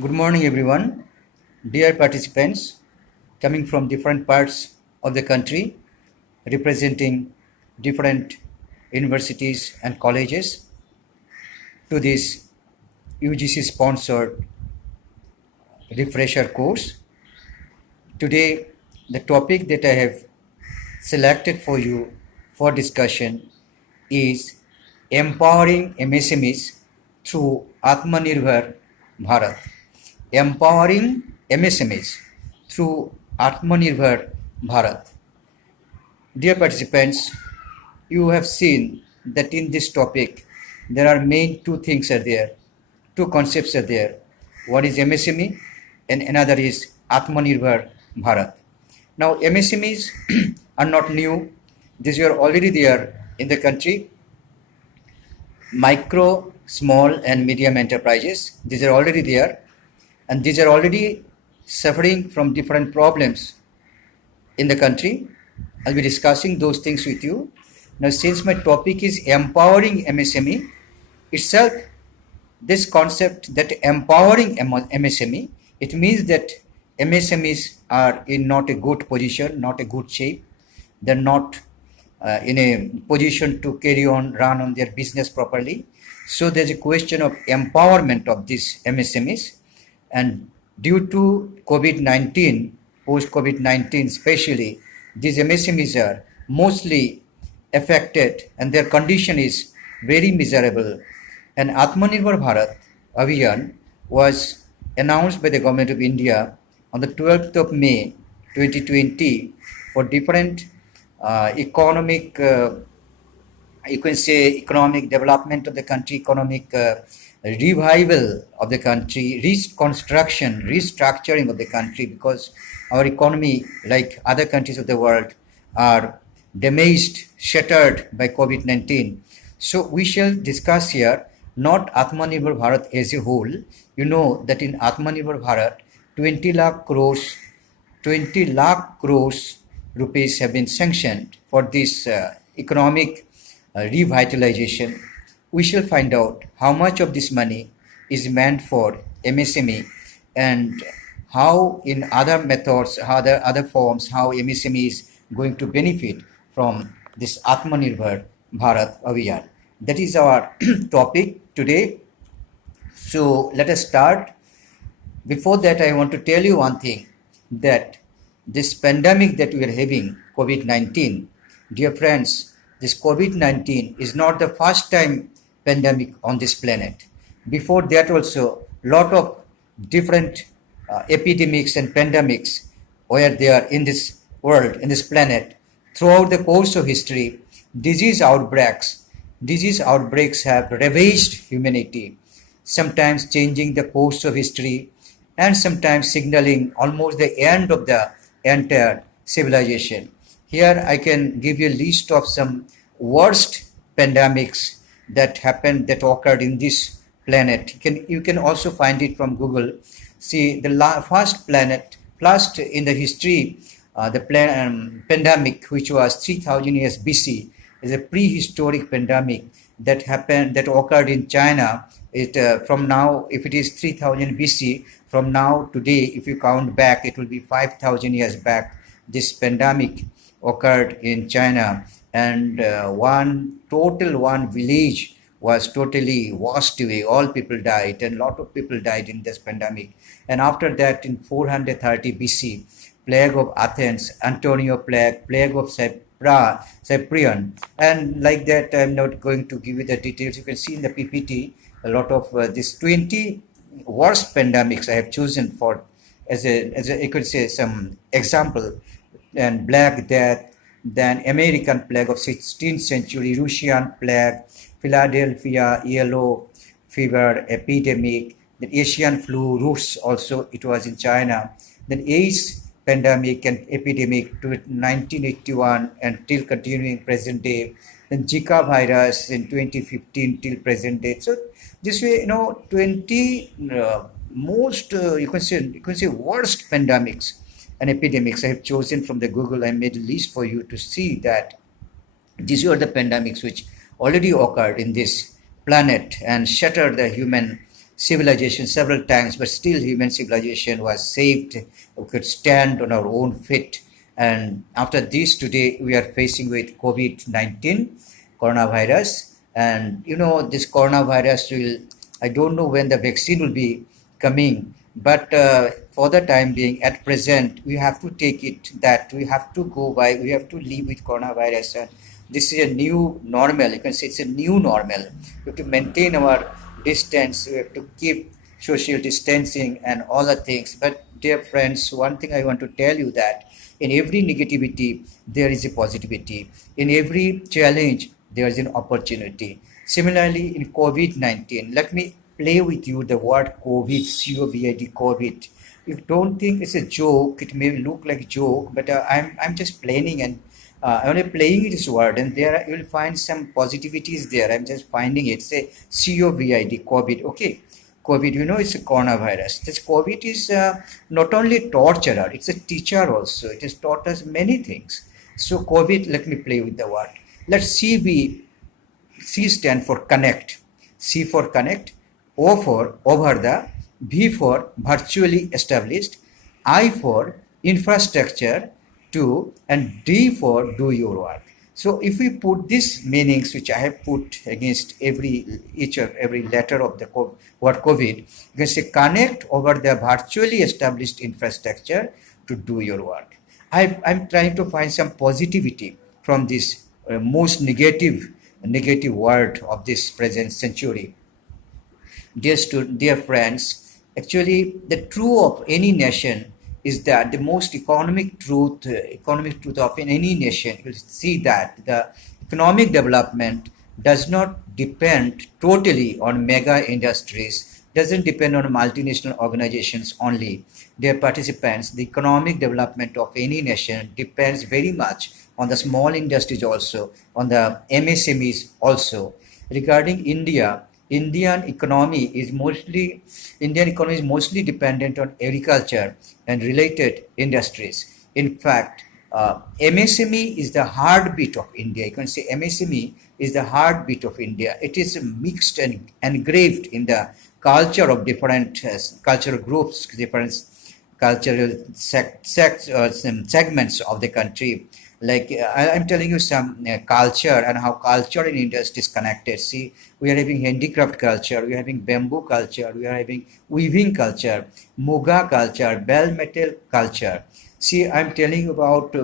Good morning, everyone. Dear participants, coming from different parts of the country, representing different universities and colleges to this UGC sponsored refresher course. Today, the topic that I have selected for you for discussion is empowering MSMEs through Atmanirbhar Bharat. Empowering MSMEs through Atmanirbhar Bharat. Dear participants, you have seen that in this topic there are main two things are there, two concepts are there. One is MSME and another is Atmanirbhar Bharat. Now MSMEs are not new. These were already there in the country. Micro, small and medium enterprises, these are already there, and these are already suffering from different problems in the country. I'll be discussing those things with you. Now, since my topic is empowering MSME itself, this concept that empowering MSME, it means that MSMEs are in not a good position, not a good shape. They're not in a position to run on their business properly. So there's a question of empowerment of these MSMEs. And due to COVID-19, post-COVID-19 especially, these MSMEs are mostly affected and their condition is very miserable. And Atmanirbhar Bharat Abhiyan was announced by the Government of India on the 12th of May 2020 for different economic, you can say economic development of the country, economic revival of the country, reconstruction, restructuring of the country, because our economy, like other countries of the world, are damaged, shattered by COVID-19. So we shall discuss here not Atmanirbhar Bharat as a whole. You know that in Atmanirbhar Bharat, 20 lakh crores rupees have been sanctioned for this economic revitalization. We shall find out how much of this money is meant for MSME and how in other methods, other forms, how MSME is going to benefit from this Atmanirbhar Bharat Abhiyan. That is our topic today. So let us start. Before that, I want to tell you one thing, that this pandemic that we are having, COVID-19, dear friends, this COVID-19 is not the first time pandemic on this planet. Before that also, lot of different epidemics and pandemics were there in this world, in this planet. Throughout the course of history, disease outbreaks have ravaged humanity, sometimes changing the course of history and sometimes signaling almost the end of the entire civilization. Here I can give you a list of some worst pandemics that occurred in this planet. You can also find it from Google. See, the first in the history, pandemic, which was 3000 years BC, is a prehistoric pandemic that occurred in China. From now, if it is 3000 BC, from now today, if you count back, it will be 5000 years back. This pandemic occurred in China, and one village was totally washed away. All people died, and a lot of people died in this pandemic. And after that, in 430 BC, plague of Athens, Antonio plague of Cyprian, and like that. I'm not going to give you the details. You can see in the PPT a lot of these 20 worst pandemics I have chosen for as a you could say some example. And Black Death, then American plague of 16th century, Russian plague, Philadelphia yellow fever epidemic, the Asian flu, Rus also, it was in China, then AIDS pandemic and epidemic to 1981 and till continuing present day, then Zika virus in 2015 till present day. So this way, 20 most you can say worst pandemics and epidemics I have chosen from the Google. I made a list for you to see that these were the pandemics which already occurred in this planet and shattered the human civilization several times, but still human civilization was saved. We could stand on our own feet. And after this, today we are facing with COVID-19, coronavirus. And this coronavirus will, I don't know when the vaccine will be coming, but for the time being, at present, we have to take it that we have to go by, we have to live with coronavirus. And this is a new normal. You can say it's a new normal. We have to maintain our distance. We have to keep social distancing and all the things. But dear friends, one thing I want to tell you that in every negativity, there is a positivity. In every challenge, there is an opportunity. Similarly, in COVID-19, let me play with you the word COVID, COVID, COVID. You don't think it's a joke. It may look like a joke, but I'm just planning and I'm only playing this word, and there you will find some positivities there. I'm just finding it. Say COVID, COVID. Okay, COVID. It's a coronavirus. This COVID is not only torturer; it's a teacher also. It has taught us many things. So COVID. Let me play with the word. Let's see. C stand for connect. C for connect. O for over the. V for virtually established. I for infrastructure. 2 and D for do your work. So if we put these meanings which I have put against every letter of the word COVID, you can say connect over the virtually established infrastructure to do your work. I'm trying to find some positivity from this most negative word of this present century. Dear friends, actually the true of any nation is that the most economic truth of any nation, you'll see that the economic development does not depend totally on mega industries, doesn't depend on multinational organizations only. Dear participants, the economic development of any nation depends very much on the small industries also, on the MSMEs also. Regarding India, Indian economy is mostly dependent on agriculture and related industries. In fact, MSME is the heartbeat of India. You can say MSME is the heartbeat of India. It is mixed and engraved in the culture of different cultural groups, different cultural segments of the country. Like I'm telling you some culture and how culture and industry is connected. See, we are having handicraft culture, we are having bamboo culture, we are having weaving culture, muga culture, bell metal culture. See, I'm telling you about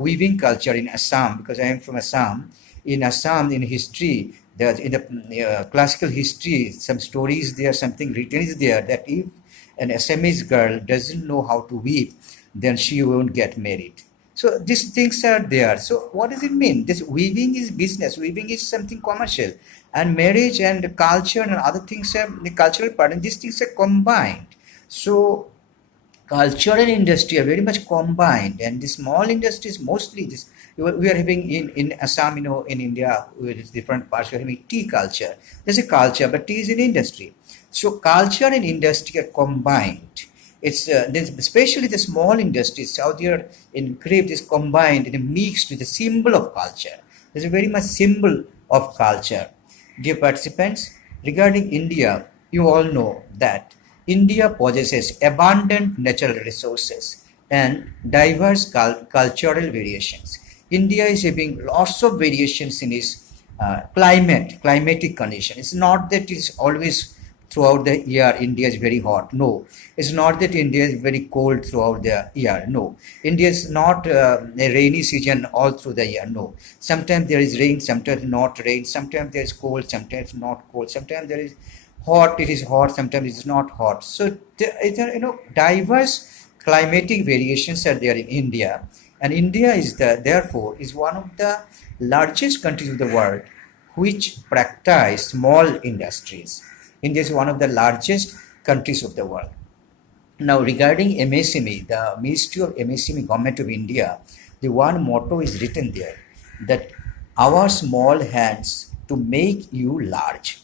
weaving culture in Assam because I am from Assam. In Assam, in history, in the classical history, some stories there, something written is there that if an Assamese girl doesn't know how to weave, then she won't get married. So these things are there. So what does it mean? This weaving is business. Weaving is something commercial, and marriage and culture and other things are the cultural part, and these things are combined. So culture and industry are very much combined, and the small industries mostly this we are having in Assam, in India with different parts. We are having tea culture. There's a culture, but tea is an industry. So culture and industry are combined. It's especially the small industries how they are engraved is combined and mixed with the symbol of culture. There's a very much symbol of culture. Dear participants, regarding India, you all know that India possesses abundant natural resources and diverse cultural variations. India is having lots of variations in its climatic condition. It's not that it's always throughout the year India is very hot. No, it's not that India is very cold throughout the year. No, India is not a rainy season all through the year. No, sometimes there is rain, sometimes not rain, sometimes there is cold, sometimes not cold, sometimes there is hot, it is hot, sometimes it is not hot. So diverse climatic variations are there in India, and India is therefore is one of the largest countries of the world which practice small industries. India is one of the largest countries of the world. Now, regarding MSME, the Ministry of MSME, Government of India, the one motto is written there that our small hands to make you large.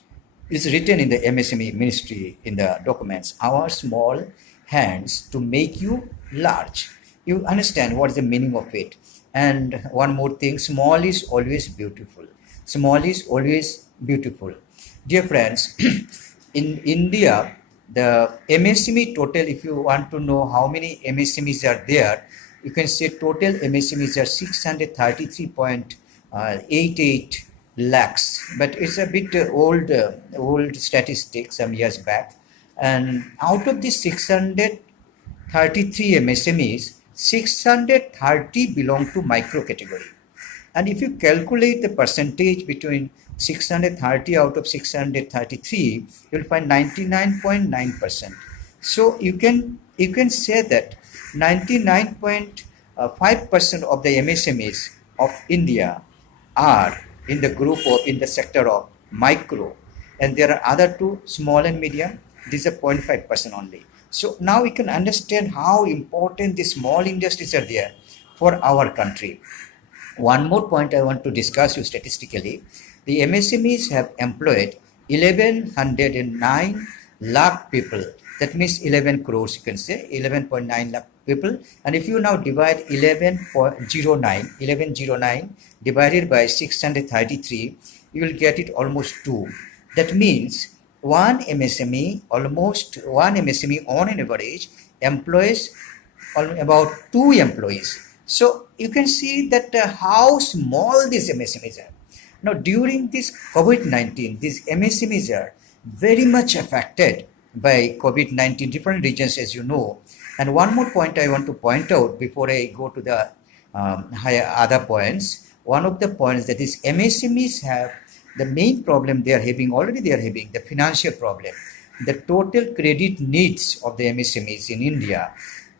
It's written in the MSME ministry in the documents. Our small hands to make you large. You understand what is the meaning of it. And one more thing, small is always beautiful. Small is always beautiful. Dear friends, in India, the MSME total, if you want to know how many MSMEs are there, you can say total MSMEs are 633.88 lakhs. But it's a bit old statistics some years back. And out of these 633 MSMEs, 630 belong to micro category. And if you calculate the percentage between 630 out of 633, you'll find 99.9%. So you can say that 99.5% of the MSMEs of India are in the sector of micro, and there are other two, small and medium. These are 0.5% only. So now we can understand how important the small industries are there for our country. One more point I want to discuss you statistically. The MSMEs have employed 1109 lakh people. That means 11 crores, you can say, 11.9 lakh people. And if you now divide 1109 divided by 633, you will get it almost 2. That means one MSME on an average employs about 2 employees. So you can see that how small these MSMEs are. Now during this COVID-19, these MSMEs are very much affected by COVID-19, different regions as you know. And one more point I want to point out before I go to the other points. One of the points that is MSMEs have the main problem they are having the financial problem. The total credit needs of the MSMEs in India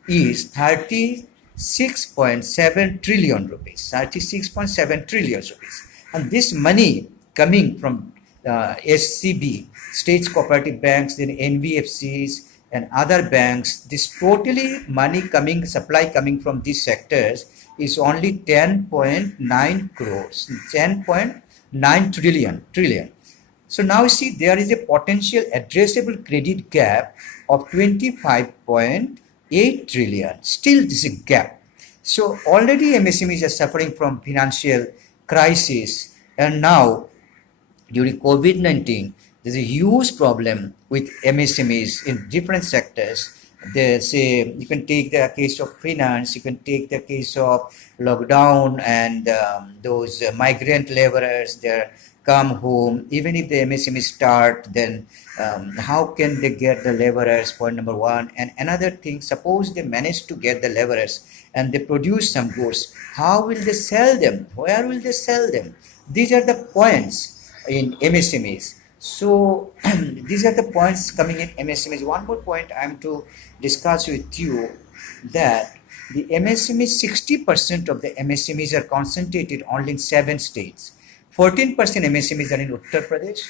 is 36.7 trillion rupees. 36.7 trillion rupees. And this money coming from SCB, states cooperative banks, then NBFCs and other banks, this totally supply coming from these sectors is only 10.9 crores, 10.9 trillion. So now you see there is a potential addressable credit gap of 25.8 trillion. Still this is a gap. So already MSMEs are suffering from financial crisis, and now during COVID-19 there's a huge problem with MSMEs in different sectors. There's you can take the case of finance, you can take the case of lockdown and those migrant laborers, they come home. Even if the MSME start, then how can they get the laborers, point number one. And another thing, suppose they manage to get the laborers and they produce some goods, how will they sell them? Where will they sell them? These are the points in MSMEs. So these are the points coming in MSMEs. One more point I am to discuss with you, that the MSMEs, 60% of the MSMEs are concentrated only in 7 states. 14% MSMEs are in Uttar Pradesh,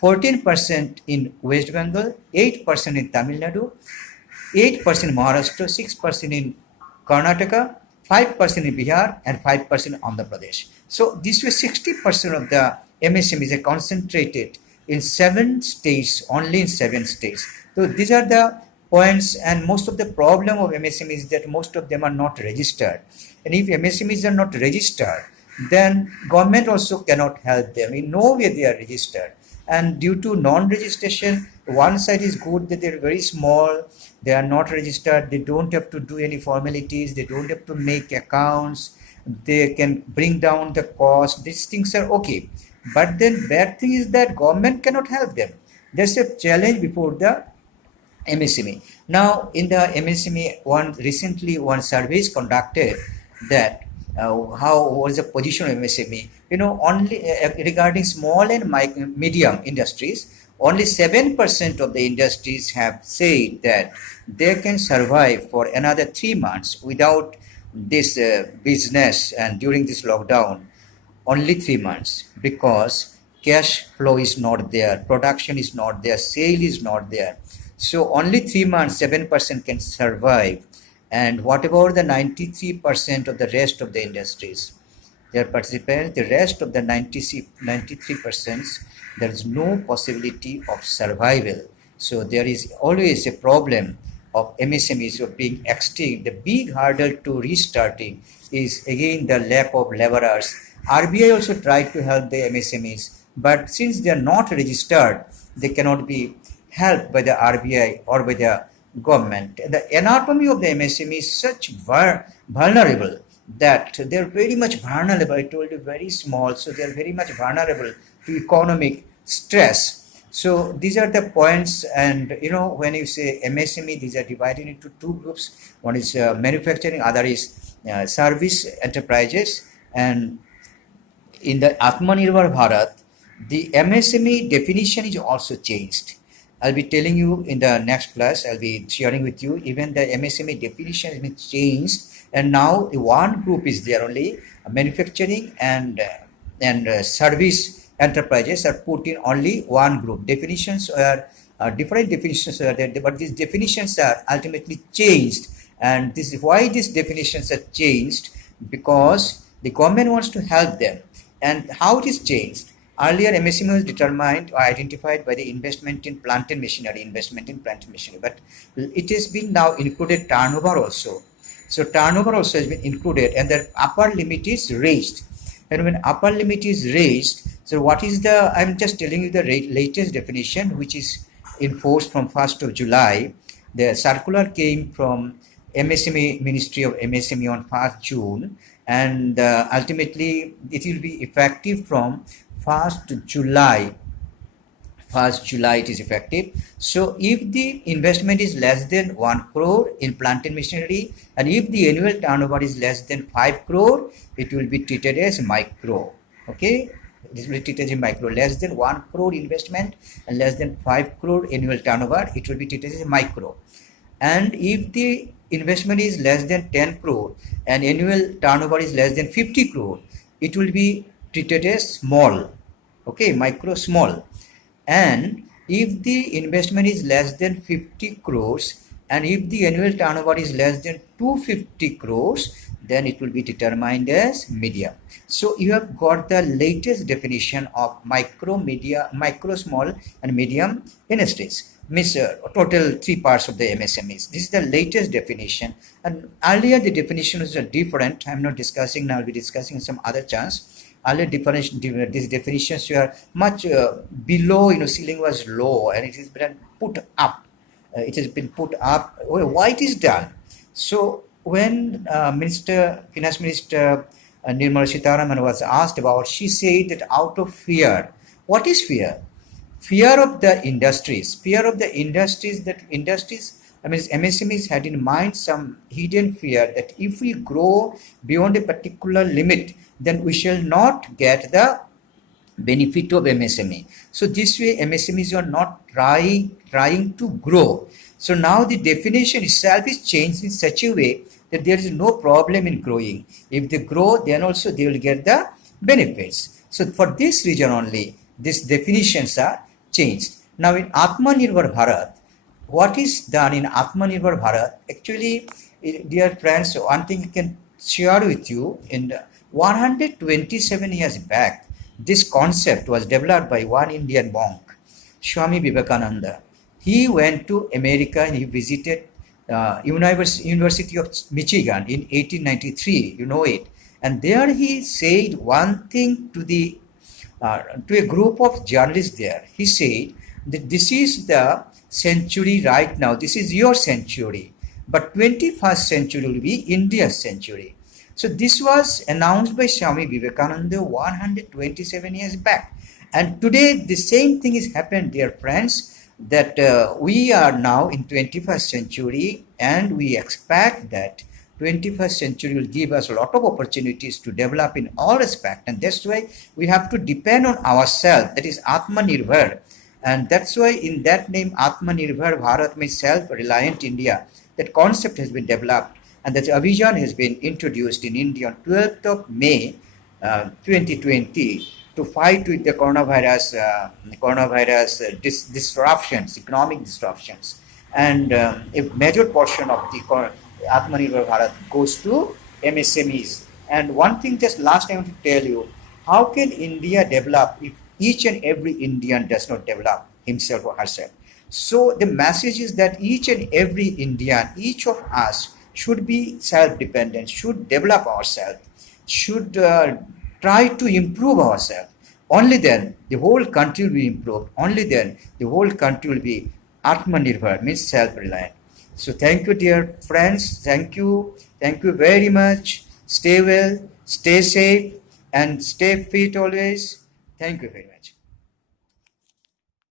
14% in West Bengal, 8% in Tamil Nadu, 8% in Maharashtra, 6% in Karnataka, 5% in Bihar, and 5% in Andhra Pradesh. So this way 60% of the MSMEs are concentrated in 7 states, only in 7 states. So these are the points, and most of the problem of MSMEs is that most of them are not registered. And if MSMEs are not registered, then government also cannot help them. In no way they are registered. And due to non-registration, one side is good that they're very small, they are not registered, they don't have to do any formalities, they don't have to make accounts, they can bring down the cost. These things are okay. But then bad thing is that government cannot help them. There's a challenge before the MSME. Now in the MSME, recently one survey is conducted that how was the position of MSME. Only regarding small and medium industries, only 7% of the industries have said that they can survive for another 3 months without this business, and during this lockdown only 3 months, because cash flow is not there, production is not there, sale is not there. So only 3 months 7% can survive. And what about the 93% of the rest of the industries? Their participants, the rest of the 93%, there is no possibility of survival. So there is always a problem of MSMEs of being extinct. The big hurdle to restarting is again the lack of laborers. RBI also tried to help the MSMEs, but since they are not registered, they cannot be helped by the RBI or by the government. The anatomy of the MSME is such vulnerable that they're very much vulnerable. I told you, very small, so they're very much vulnerable to economic stress. So these are the points, and when you say MSME, these are divided into two groups. One is manufacturing, other is service enterprises. And in the Atmanirbhar Bharat, the MSME definition is also changed. I'll be telling you in the next class, I'll be sharing with you, even the MSME definition has been changed, and now one group is there only, manufacturing and service enterprises are put in only one group. Definitions are different definitions are there, but these definitions are ultimately changed, and this is why these definitions are changed, because the government wants to help them. And how it is changed? Earlier, MSME was determined or identified by the investment in plant and machinery, but it has been now included turnover also. So turnover also has been included, and the upper limit is raised. And when upper limit is raised, so what is the, I'm just telling you the latest definition, which is in force from 1st of July. The circular came from MSME, Ministry of MSME on 1st June, and ultimately it will be effective from 1st July. 1st July it is effective. So if the investment is less than 1 crore in plant and machinery, and if the annual turnover is less than 5 crore, it will be treated as micro. Okay, this will be treated as micro. Less than 1 crore investment and less than 5 crore annual turnover, it will be treated as micro. And if the investment is less than 10 crore and annual turnover is less than 50 crore, it will be treated as small. Okay, micro, small. And if the investment is less than 50 crores and if the annual turnover is less than 250 crores, then it will be determined as medium. So you have got the latest definition of micro, small and medium industries. Means total 3 parts of the MSMEs. This is the latest definition, and earlier the definitions are different. I'm not discussing now. I'll be discussing some other chance. Earlier these definitions were much below. Ceiling was low, and it has been put up. Why it is done? So when Finance Minister Nirmala Sitharaman was asked about, she said that out of fear. What is fear? Fear of the industries. MSMEs had in mind some hidden fear that if we grow beyond a particular limit, then we shall not get the benefit of MSME. So this way MSMEs are not trying to grow. So now the definition itself is changed in such a way that there is no problem in growing. If they grow, then also they will get the benefits. So for this reason only, these definitions are changed. Now in Atmanirbhar Bharat, what is done in Atmanirbhar Bharat? Actually, dear friends, one thing I can share with you, in 127 years back, this concept was developed by one Indian monk, Swami Vivekananda. He went to America and he visited University of Michigan in 1893, you know it. And there he said one thing to a group of journalists there. He said that this is the century right now, this is your century, but 21st century will be India's century. So this was announced by Swami Vivekananda 127 years back. And today the same thing has happened, dear friends, that we are now in 21st century, and we expect that 21st century will give us a lot of opportunities to develop in all respects, and that's why we have to depend on ourselves. That is Atmanirbhar, and that's why in that name Atmanirbhar Bharat means self-reliant India. That concept has been developed, and that Abhijan has been introduced in India on 12th of May 2020 to fight with the coronavirus disruptions, economic disruptions, and a major portion of the Atmanirbhar Bharat goes to MSMEs. And one thing, just last I want to tell you, how can India develop if each and every Indian does not develop himself or herself? So the message is that each and every Indian, each of us should be self-dependent, should develop ourselves, should try to improve ourselves. Only then the whole country will be improved. Only then the whole country will be Atmanirbhar means self-reliant. So thank you, dear friends. Thank you. Thank you very much. Stay well, stay safe, and stay fit always. Thank you very much.